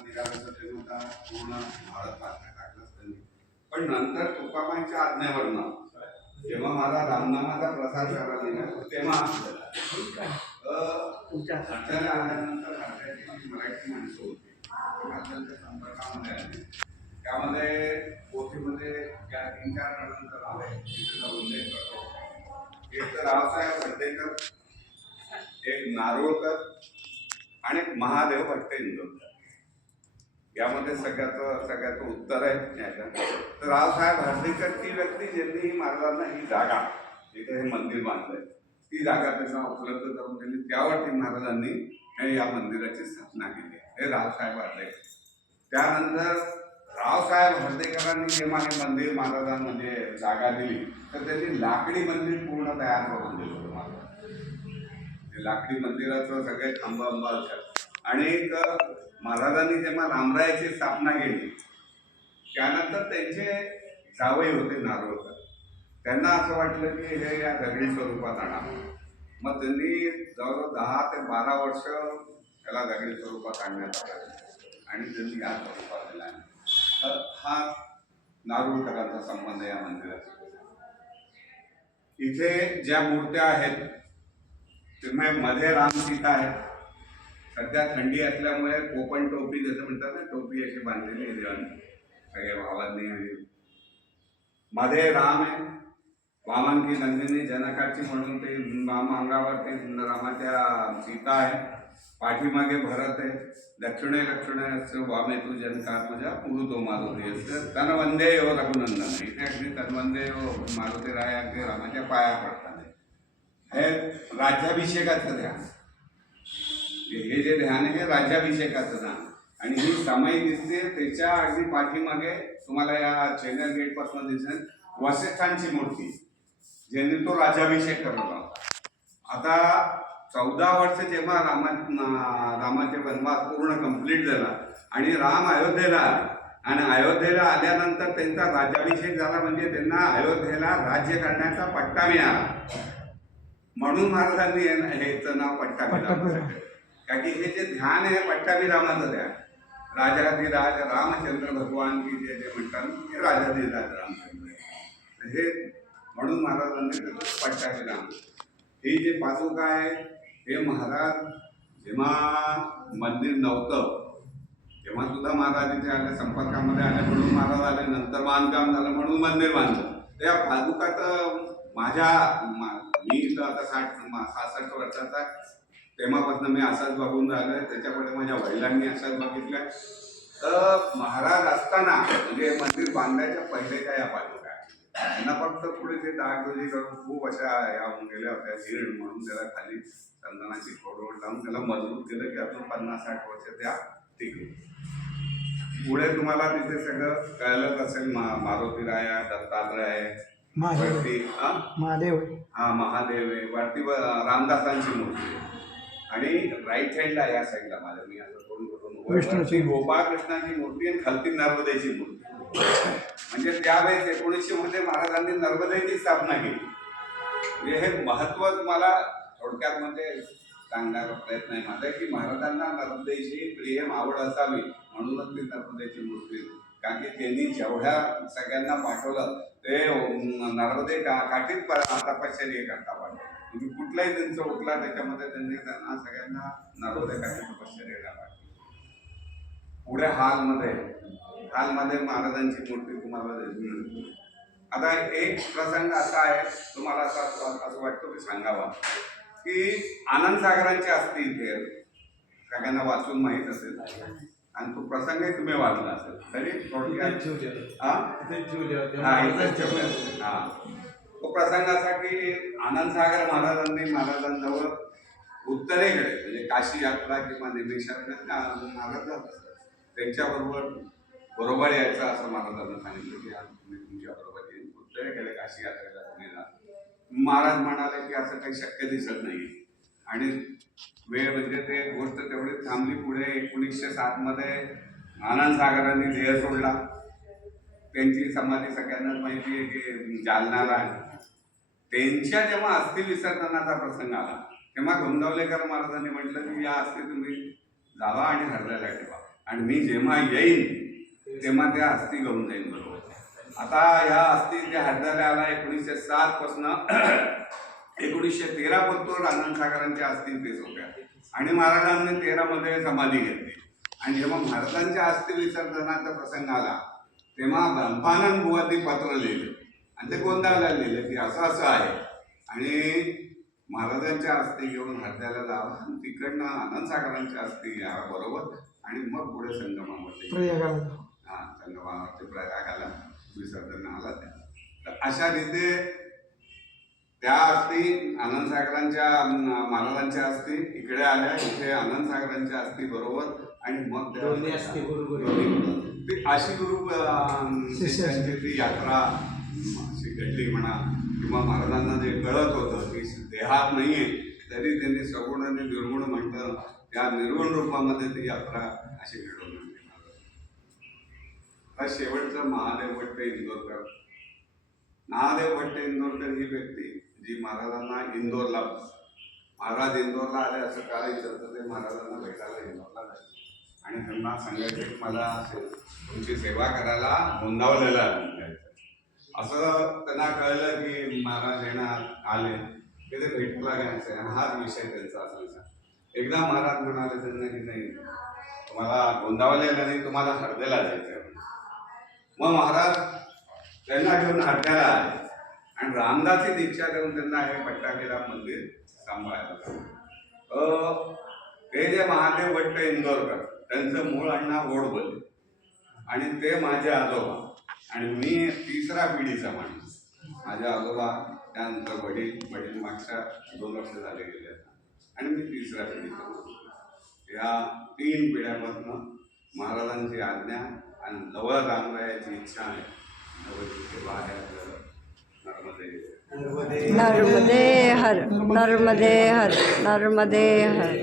निघाल्याचं त्यांनी होता पूर्ण भारत बातम्या टाकलंच त्यांनी. पण नंतर तुकाबाईंच्या आज्ञेवरनं जेव्हा मला रामनामाचा प्रसार करायला दिला तेव्हा अडचणी आल्यानंतर राज्याची मराठी माणसं होती राज्यांच्या संपर्कामध्ये आली. त्यामध्ये पोथीमध्ये त्या 3-4 जणांचं नाव आहे तिचा उल्लेख करतो. एक तर रावसाहेब वर्धेकर, एक नारोळकर आणि एक महादेव भट्टे इंदोरकर. यामध्ये सगळ्याचं उत्तर आहे याचं. तर रावसाहेब हर्डीकर ती व्यक्ती ज्यांनी महाराजांना ही जागा जिथे हे मंदिर बांधलंय ती जागा त्यांना उपलब्ध करून दिली. त्यावरती महाराजांनी या मंदिराची स्थापना केली. हे रावसाहेब हर्डीकर. त्यानंतर रावसाहेब हर्डीकरांनी जेव्हा हे मंदिर महाराजांना म्हणजे जागा दिली तर त्यांनी लाकडी मंदिर पूर्ण तयार करून दिलं होतं महाराजांना. लाकडी मंदिराचं सगळे खांब आणि महाराजांनी जेव्हा रामरायाची स्थापना केली त्यानंतर त्यांचे जावई होते नारोळकर. त्यांना असं वाटलं की हे या दगडी स्वरूपात आणावं. मग त्यांनी जवळजवळ 10 ते 12 वर्ष त्याला दगडी स्वरूपात आणण्यात आलं आणि त्यांनी या स्वरूपात दिला. तर हा नारोळकरांचा संबंध या मंदिराचा. इथे ज्या मूर्त्या आहेत त्यामुळे मध्ये रामसीता आहे. सध्या थंडी असल्यामुळे कोपण टोपी जसं म्हणतात ना टोपी अशी बांधलेली आहे देवांनी सगळ्या भावांनी. मध्ये राम आहे, वामांकी नंदिनी जनकाची म्हणून ते वाम अंगावरती रामाच्या सीता आहे. पाठीमागे भरत आहे. दक्षिणे वामे तू जनका तुझ्या पुरुतो मारुती असतं तनवंदे यो रघुनंदन. इथे अगदी तनवंदे यो मारुती राय अगदी रामाच्या पाया पडतात. हे राज्याभिषेकाचं ध्यान. हे जे ध्यान आहे हे राज्याभिषेकाचं ध्यान. आणि ही समय दिसते त्याच्या अगदी पाठीमागे तुम्हाला या चेनल गेट पासून दिसेल वसिष्ठांची मूर्ती ज्यांनी तो राज्याभिषेक करत होता. आता 14 वर्ष जेव्हा रामाचे वनवास पूर्ण कंप्लीट झाला आणि राम अयोध्येला आणि अयोध्येला आल्यानंतर त्यांचा राज्याभिषेक झाला म्हणजे त्यांना अयोध्येला राज्य करण्याचा पट्टा मिळाला. म्हणून महाराजांनी हेचं नाव पट्टाभिराम. कारण की हे जे ध्यान आहे पट्टाभिरामाचं ध्यान. राजाधिराज रामचंद्र भगवान की जे म्हणतात ते राजाधिराज रामचंद्र हे म्हणून महाराजांनी त्याचं पट्टाभिराम. हे जे पादुका आहे हे महाराज जेव्हा मंदिर नव्हतं तेव्हा सुद्धा महाराज इथे आले संपर्कामध्ये आले म्हणून महाराज आले. नंतर बांधकाम झालं म्हणून मंदिर बांधलं. त्या पादुका तर मी इथं आता 60-66 वर्षाचा तेव्हापासून मी असाच बघून राहिलोय. त्याच्यापुढे माझ्या वडिलांनी असाच बघितलंय. तर महाराज असताना म्हणजे मंदिर बांधण्याच्या पहिलेच्या या पादुका त्यांना फक्त थोडेसे डागडोजी करून खूप अशा या गेल्या होत्या जीर्ण म्हणून त्याला खाली चंदनाची खोडवड लावून त्याला मजबूत केलं की आपण 50-60 वर्ष त्या टिकली. पुढे तुम्हाला तिथे सगळं कळलंच असेल. मारुती राया, दत्तात्रय, महादेव आहे. वरती रामदासांची मूर्ती आहे आणि राईट साईडला या साईडला माझ्या मी असं करून गोपाळकृष्णाची मूर्ती आणि खालती नर्मदेची मूर्ती. म्हणजे त्यावेळेस 1900 मध्ये महाराजांनी नर्मदेची स्थापना केली. म्हणजे हे महत्व मला थोडक्यात म्हणजे सांगण्याचा प्रयत्न आहे माझा की महाराजांना नर्मदेची प्रेम आवड असावी म्हणूनच ती नर्मदेची मूर्ती. कारण की त्यांनी जेवढ्या सगळ्यांना पाठवलं ते नर्मदे काठीच तपश्चर्या करता पाठवलं. तुम्ही कुठलाही त्यांचा उठला त्याच्यामध्ये त्यांना सगळ्यांना नर्मदे काठी तपश्चर्याला पाठवलं. पुढे हालमध्ये महाराजांची मूर्ती तुम्हाला दिसली. आता एक प्रसंग असा आहे तुम्हाला असं वाटतं की सांगावा की आनंदसागरांची असते इथे सगळ्यांना वाचून माहीत असेल आणि तो प्रसंगही तुम्ही वाचला असेल तरी थोडक्यात तो प्रसंग असा की आनंदसागर महाराजांजवळ उत्तरेकडे म्हणजे काशी यात्रा किंवा निमेषाकडे महाराज जात असतात. त्यांच्याबरोबर यायचं असं महाराजांना सांगितलं की आज तुम्ही तुमच्या बरोबर येईल उत्तरेकडे काशी यात्रेला तुम्ही जा. महाराज म्हणाले की असं काही शक्य दिसत नाही आणि वेळ म्हणजे ते गोष्ट तेवढी थांबली. पुढे 1907 मध्ये आनंदसागरांनी ध्येय सोडला. त्यांची समाधी सगळ्यांनाच माहिती आहे की जालन्याला आहे. त्यांच्या जेव्हा अस्थि विसर्जनाचा प्रसंग आला तेव्हा गोंदवलेकर महाराजांनी म्हटलं की या अस्थि तुम्ही जावा आणि हरल्याला ठेवा. आणि मी जेव्हा येईन तेव्हा त्या अस्थी घेऊन जाईन बरोबर. आता ह्या अस्थी त्या हरदाला आला 1907 पासून 1913 पर्यंत आनंदसागरांच्या अस्थी तेच होत्या आणि महाराजांनी 13 मध्ये समाधी घेतली. आणि जेव्हा महाराजांच्या अस्थी विसर्जनाचा प्रसंग आला तेव्हा ब्रह्मानंद बुवांनी पत्र लिहिलं आणि ते गोंधळाला लिहिलं की असं असं आहे आणि महाराजांच्या अस्थी घेऊन हरद्याला जावं आणि तिकडनं आनंदसागरांच्या अस्थी घ्या बरोबर आणि मग पुढे संगमावरती संगमावरती प्रयागाला विसर्जन आला त्या. तर अशा रीते त्या अस्थी आनंदसागरांच्या महाराजांच्या अस्थी इकडे आल्या, इथे आनंदसागरांच्या अस्थी बरोबर आणि मग अशी गुरु शिष्यांची ती यात्रा अशी घडली म्हणा किंवा महाराजांना जे कळत होतं की देहात नाहीये तरी त्यांनी सगुण आणि निर्गुण म्हणतं त्या निर्गुण रूपामध्ये ती यात्रा अशी घडवून आणली. शेवटचं महादेव भट्ट इंदोरकर. महादेव भट्ट इंदोरकर ही व्यक्ती जी महाराजांना इंदोरला महाराज इंदोरला आले असं काय विचारतं ते महाराजांना भेटायला इंदोरला जायचं आणि त्यांना सांगायचं की मला तुमची सेवा करायला गोंदावलेला जायचं. असं त्यांना कळलं की महाराज येणार आले की ते भेटला घ्यायचं आणि हाच विषय त्यांचा असायचा. एकदा महाराज म्हणाले त्यांना की नाही तुम्हाला गोंदावलेला नाही तुम्हाला हरद्याला जायचं. मग महाराज त्यांना घेऊन हरद्याला आले आणि रामदासी दीक्षा देऊन त्यांना हे पट्टाकेला मंदिर सांभाळायला. ते जे महादेव भट्ट इंदोरकर त्यांचं मूळ अण्णा गोडबोले आणि ते माझे आजोबा आणि मी तिसरा पिढीचा माणूस. माझे आजोबा त्यानंतर वडील मागच्या 2 वर्ष झाले गेले आणि मी तिसऱ्या पिढीचा माणूस. या 3 पिढ्यापासून महाराजांची आज्ञा आणि जवळ रामरायाची इच्छा आहे. नवदीचे बाहेर नर्मदे हर नर्मदे हर नर्मदे हर.